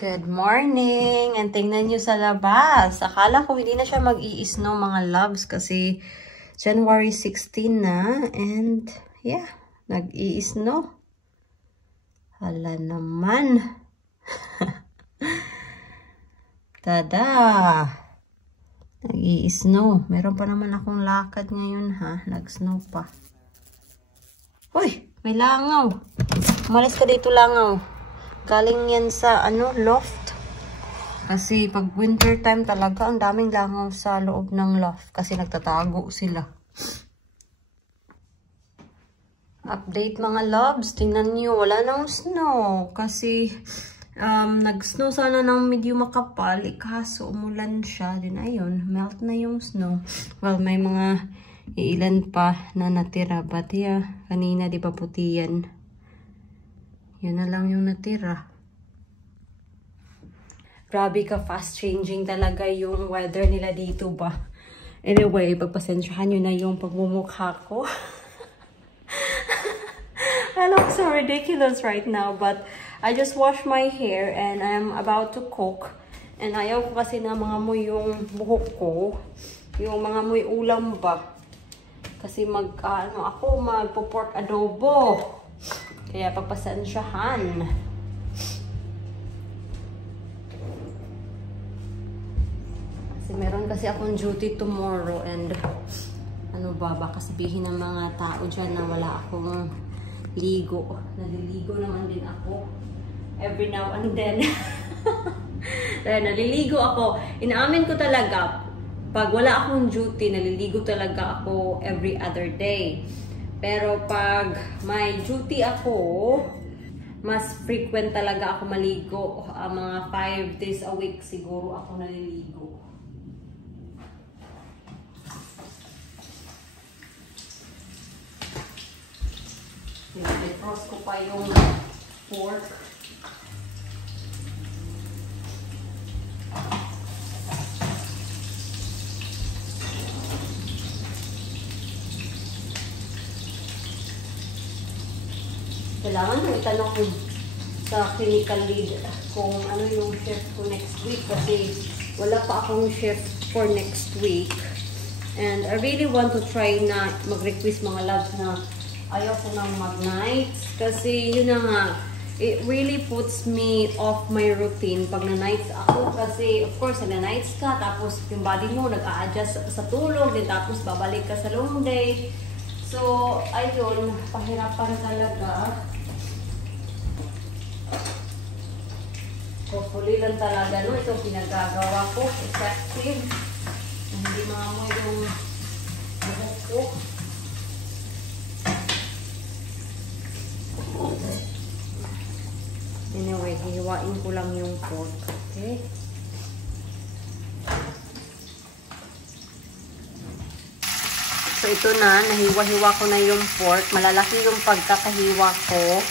Good morning! And tingnan nyo sa labas. Akala ko hindi na siya mag-i-snow mga loves kasi January 16 na. And yeah, nag-i-snow. Hala naman. Tada! Nag-i-snow. Meron pa naman akong lakad ngayon ha. Nag-snow pa. Uy! May langaw. Umalis ka dito langaw. Galing yan sa loft. Kasi pag winter time talaga ang daming langaw sa loob ng loft kasi nagtatago sila. Update mga loves, tingnan niyo wala nang snow kasi nag-snow sana ng medyo makapal kaso umulan siya din ayun, melt na yung snow. Well, may mga ilan pa na natira but yeah, kanina di ba puti yan. Yun na lang yung natira. Grabe ka fast changing talaga yung weather nila dito ba. Anyway, pagpasensyahan nyo na yung pagmumukha ko. I look so ridiculous right now but I just washed my hair and I'm about to cook. And ayaw ko kasi na mga amoy yung buhok ko. Yung mga amoy ulam ba. Kasi ako magpo-pork adobo. Kaya pagpasensyahan. Kasi meron kasi akong duty tomorrow and baka sabihin ng mga tao dyan na wala akong ligo. Naliligo naman din ako. Every now and then. Dahil naliligo ako. Inaamin ko talaga, pag wala akong duty, naliligo talaga ako every other day. Pero pag may duty ako, mas frequent talaga ako maligo. Mga 5 days a week siguro ako naliligo. I-frost ko pa yung pork. Kailangan nang itanong ko sa clinical lead kung ano yung shift ko next week kasi wala pa akong shift for next week. And I really want to try na mag-request mga loves na ayaw ko nang mag-nights kasi yun na nga, it really puts me off my routine pag na-nights ako kasi of course na-nights ka tapos yung body mo nag-a-adjust sa tulog din tapos babalik ka sa long day. So, ayun, pahirapan talaga. Hopefully lang talaga, itong pinagagawa ko, effective. Hindi maamoy yung buhok ko. Anyway, hihiwain ko lang yung pork. Okay? So, ito na. Nahiwa-hiwa ko na yung pork. Malalaki yung pagkakahiwa ko.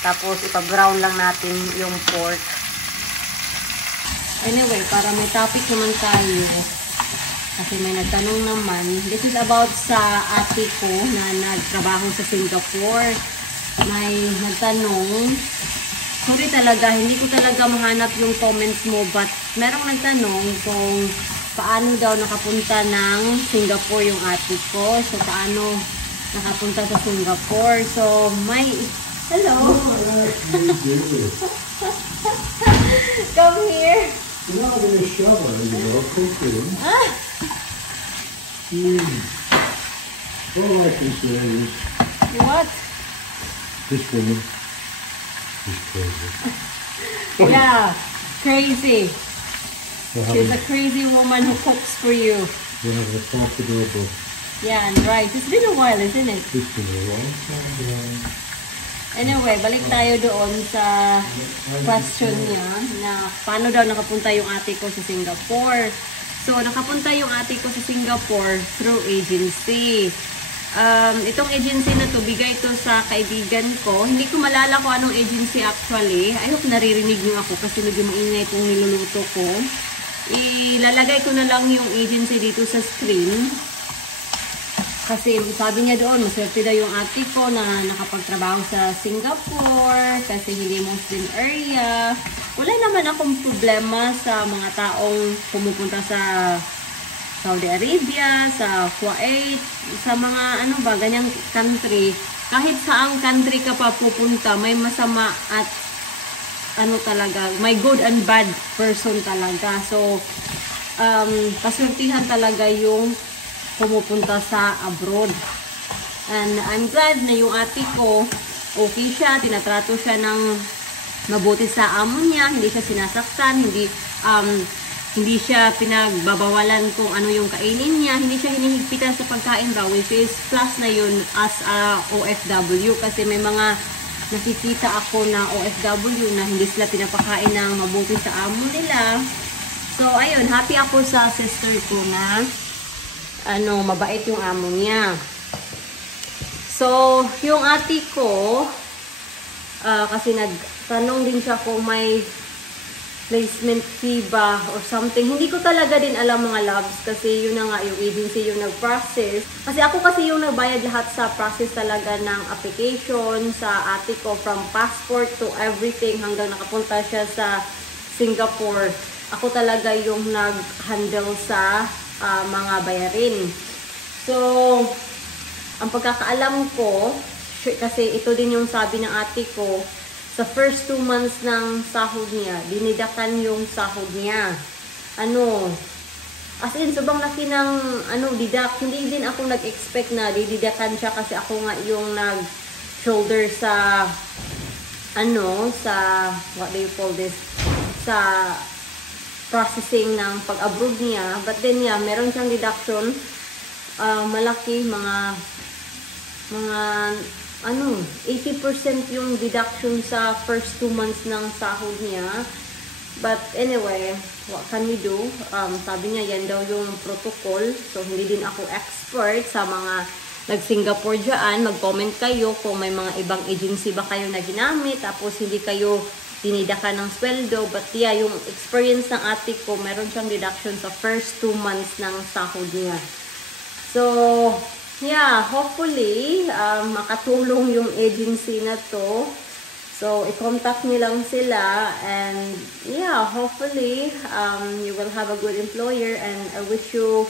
Tapos, ipa-brown lang natin yung pork. Anyway, para may topic naman tayo. Kasi may nagtanong naman. This is about sa ate ko na nagtrabaho sa Singapore. May nagtanong. Sorry talaga, hindi ko talaga mahanap yung comments mo. But, merong nagtanong kung paano daw nakapunta ng Singapore yung ate ko. So, paano nakapunta sa Singapore. So, hello! Come here! You're not going to shower, you know, cooking. All I can say is... What? This woman is crazy. Yeah, crazy. She's a crazy woman who cooks for you. We're having a pork adobo. Yeah, right. It's been a while, isn't it? It's been a long time. Anyway, balik tayo doon sa question niya na paano daw nakapunta yung ate ko sa Singapore. So, nakapunta yung ate ko sa Singapore through agency. Itong agency na to, bigay ito sa kaibigan ko. Hindi ko malala kung anong agency actually. I hope naririnig niyo ako kasi medyo maingay itong niluluto ko. Ilalagay ko na lang yung agency dito sa screen. Kasi sabi niya doon, maswerte daw yung ate ko na nakapagtrabaho sa Singapore kasi hindi Muslim area. Wala naman akong problema sa mga taong pumupunta sa Saudi Arabia, sa Kuwait, sa mga ganyang country. Kahit saang country ka pa pupunta, may masama at talaga, may good and bad person talaga. So, paswertihan talaga yung pumupunta sa abroad. And I'm glad na yung ate ko, okay siya, tinatrato siya ng mabuti sa amo niya, hindi siya sinasaktan, hindi siya pinagbabawalan kung ano yung kainin niya, hindi siya hinihigpitan sa pagkain daw, which is plus na yun as a OFW kasi may mga nakikita ako na OFW na hindi sila pinapakain ng mabuti sa amo nila. So ayun, happy ako sa sister ko na mabait yung amo niya. So, yung ate ko, kasi nagtanong din siya kung may placement fee ba or something. Hindi ko talaga din alam mga loves kasi yun na nga yung agency yung nag-process. Kasi ako kasi yung nagbayad lahat sa process talaga ng application sa ate ko from passport to everything hanggang nakapunta siya sa Singapore. Ako talaga yung nag-handle sa mga bayarin. So, ang pagkakaalam ko, kasi ito din yung sabi ng ate ko, sa first 2 months ng sahod niya, dinidakan yung sahod niya. As in, sobrang laki ng deduct. Hindi din ako nag-expect na dididakan siya kasi ako nga yung nag-shoulder sa what do you call this? Sa processing ng pag-abroad niya. But then meron siyang deduction. Malaki, mga 80% yung deduction sa first 2 months ng sahod niya. But anyway, what can we do? Sabi niya, yan daw yung protocol. So, hindi din ako expert sa mga nag-Singapore dyan. Mag-comment kayo kung may mga ibang agency ba kayo na ginamit. Tapos, hindi kayo dinidaka ng sweldo. But yung experience ng ate ko, meron siyang deduction sa first 2 months ng sahod niya. So, hopefully, makatulong yung agency na to. So, i-contact niyo lang sila. And, hopefully, you will have a good employer. And I wish you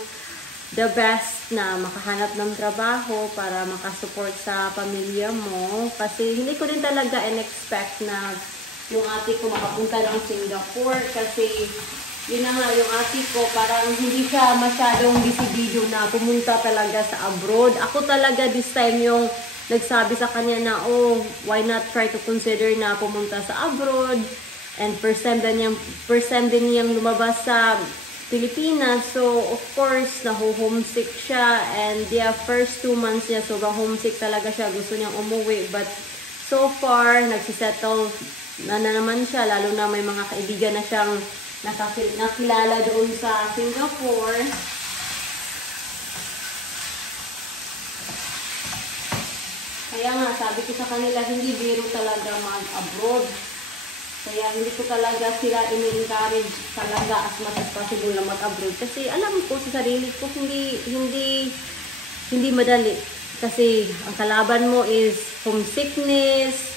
the best na makahanap ng trabaho para makasupport sa pamilya mo. Kasi, hindi ko din talaga in-expect na yung ate ko makapunta ng Singapore kasi yun na nga yung ate ko parang hindi siya masyadong decidido na pumunta talaga sa abroad. Ako talaga this time yung nagsabi sa kanya na why not try to consider na pumunta sa abroad, and first time din niyang lumabas sa Pilipinas. So of course naho-homesick siya, and first 2 months niya sobrang homesick talaga siya, gusto niyang umuwi, but so far nagsisettle na naman siya, lalo na may mga kaibigan na siyang nakilala doon sa Singapore. Kaya nga, sabi ko sa kanila, hindi biro talaga mag-abroad. Kaya hindi ko talaga sila in-encourage talaga as much as possible na mag-abroad. Kasi alam ko sa sarili ko, hindi madali. Kasi ang kalaban mo is homesickness,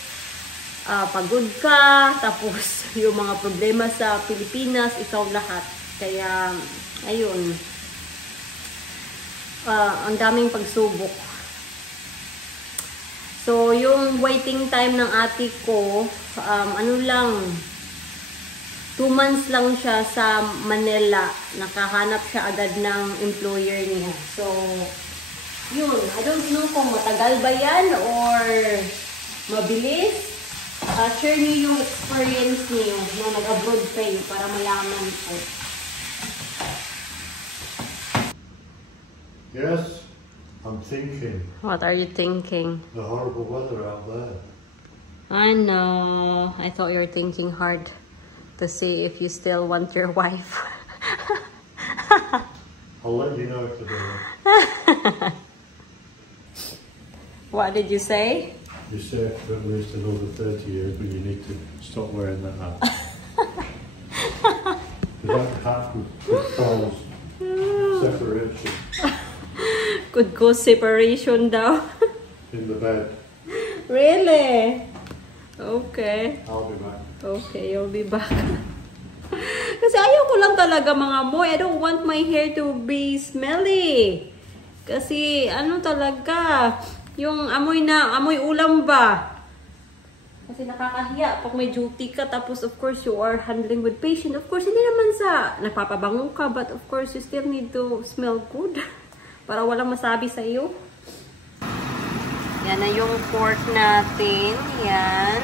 pagod ka, tapos yung mga problema sa Pilipinas, ikaw lahat. Kaya, ayun. Ang daming pagsubok. So, yung waiting time ng ate ko, 2 months lang siya sa Manila. Nakahanap siya agad ng employer niya. So, yun. I don't know kung matagal ba yan or mabilis. Share niyo yung experience niyo nung nag-abroad kayo para malaman ko. Yes, I'm thinking. What are you thinking? The horrible weather out there. I know. I thought you were thinking hard to see if you still want your wife. I'll let you know if I do. What did you say? You say for at least another 30 years, but you need to stop wearing that hat. That hat would cause separation. could cause separation daw. In the bed. Really? Okay. I'll be back. Okay, you'll be back. Kasi ayaw ko lang talaga mga moy. I don't want my hair to be smelly. Kasi ano talaga, yung amoy ulam ba? Kasi nakakahiya pag may duty ka, tapos of course you are handling with patient. Of course, hindi naman sa nagpapabango ka, but of course you still need to smell good para walang masabi sa iyo. Yan na yung pork natin. Yan.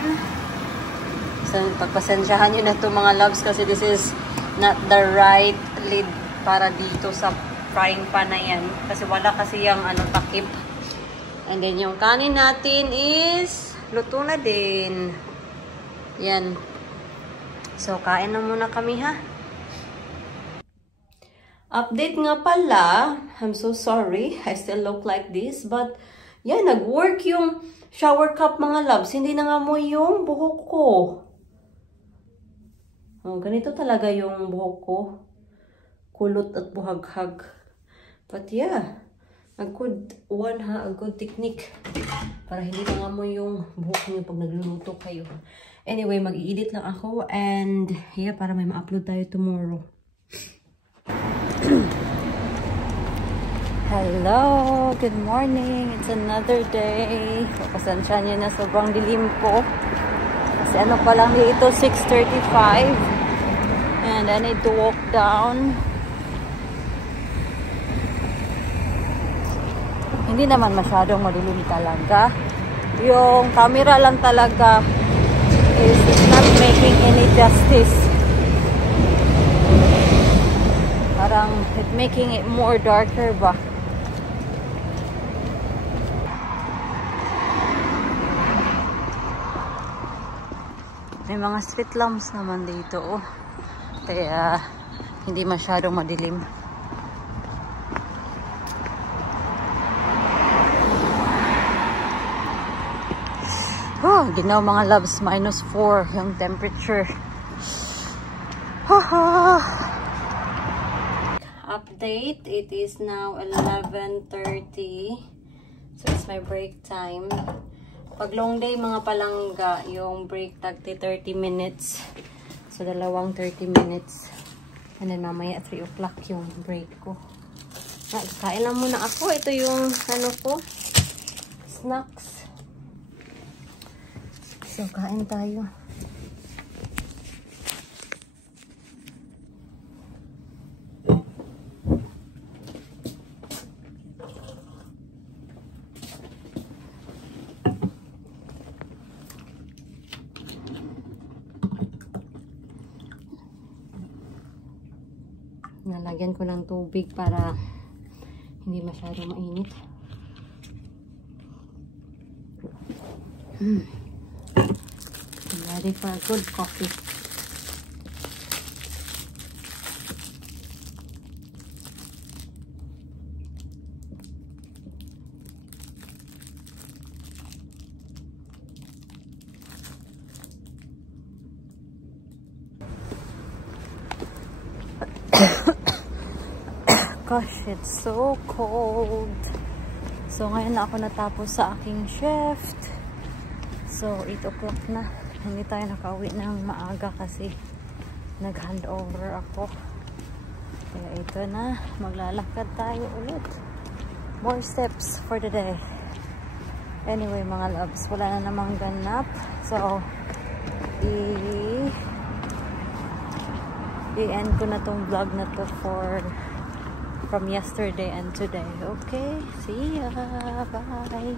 So, pagpasensyahan nyo na ito mga loves kasi this is not the right lid para dito sa frying pan na yan. Kasi wala kasi yung takip. And then yung kanin natin is luto na din. Yan. So, kain na muna kami ha. Update nga pala. I'm so sorry. I still look like this. But, yan, nag-work yung shower cup mga loves. Hindi na nga mo yung buhok ko. Oh, ganito talaga yung buhok ko. Kulot at buhaghag. But yeah, a good technique. Para hindi na nga mo yung buhok niyo pag nagluluto kayo. Anyway, mag-i-edit lang ako. And yeah, para may ma-upload tayo tomorrow. Hello! Good morning! It's another day. Pasensya niyo na sobrang dilim po. Kasi ano pa lang dito, 6:35. And I need to walk down. Hindi naman masyadong madilim talaga. Yung camera lang talaga is not making any justice. Parang it making it more darker ba? May mga street lamps naman dito, oh. Kaya hindi masyadong madilim. Oh, ginaw mga loves, -4 yung temperature. Update, it is now 11:30. So it's my break time. Pag long day mga palangga, yung break tagti 30 minutes. So, 30 minutes. And then, mamaya, 3 o'clock yung break ko. Kain lang muna ako. Ito yung, ko, snacks. So, kain tayo. Nalagyan ko ng tubig para hindi masyado mainit. I'm ready for a good coffee. Gosh, it's so cold. So, ngayon na ako natapos sa aking shift. So, 8 o'clock na. Hindi tayo nakauwi ng maaga kasi nag-handover ako. Kaya ito na. Maglalakad tayo ulit. More steps for the day. Anyway, mga loves, wala na namang ganap. So, i-end ko na tong vlog na to from yesterday and today. Okay, see ya. Bye.